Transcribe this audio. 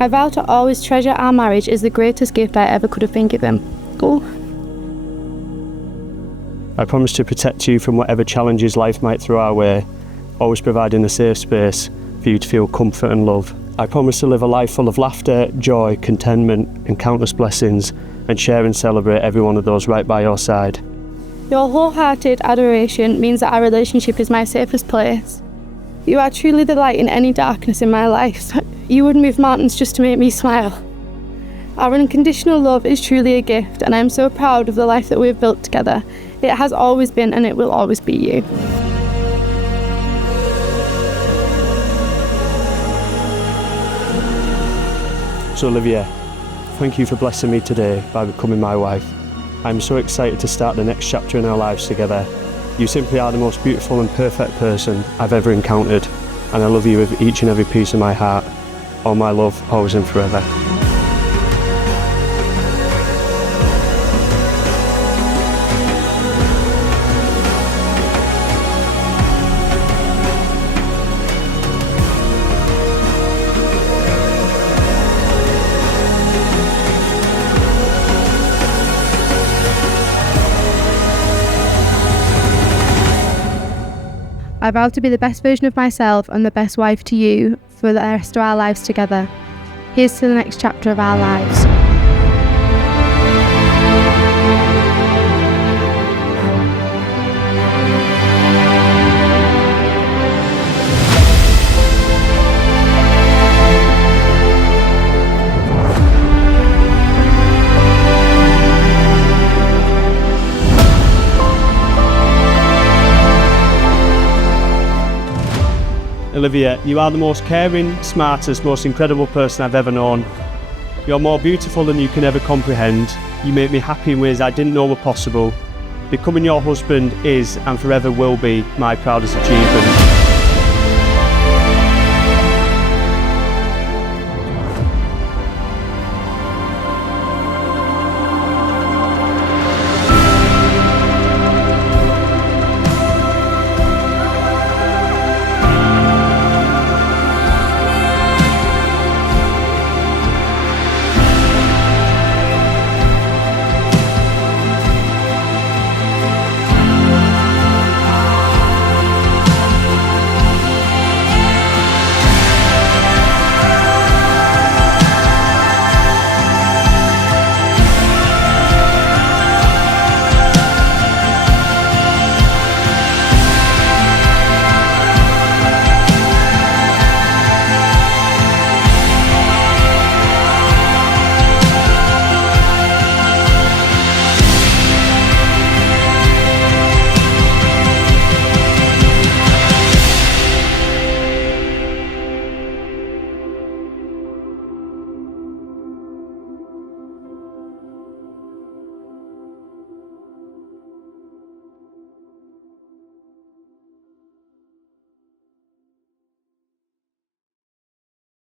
I vow to always treasure our marriage as the greatest gift I ever could have been given. Oh. I promise to protect you from whatever challenges life might throw our way, always providing a safe space for you to feel comfort and love. I promise to live a life full of laughter, joy, contentment and countless blessings, and share and celebrate every one of those right by your side. Your wholehearted adoration means that our relationship is my safest place. You are truly the light in any darkness in my life. You would move mountains just to make me smile. Our unconditional love is truly a gift, and I am so proud of the life that we have built together. It has always been and it will always be you. So Olivia, thank you for blessing me today by becoming my wife. I'm so excited to start the next chapter in our lives together. You simply are the most beautiful and perfect person I've ever encountered, and I love you with each and every piece of my heart. All my love, always and forever. I vow to be the best version of myself and the best wife to you for the rest of our lives together. Here's to the next chapter of our lives. Olivia, you are the most caring, smartest, most incredible person I've ever known. You're more beautiful than you can ever comprehend. You make me happy in ways I didn't know were possible. Becoming your husband is and forever will be my proudest achievement.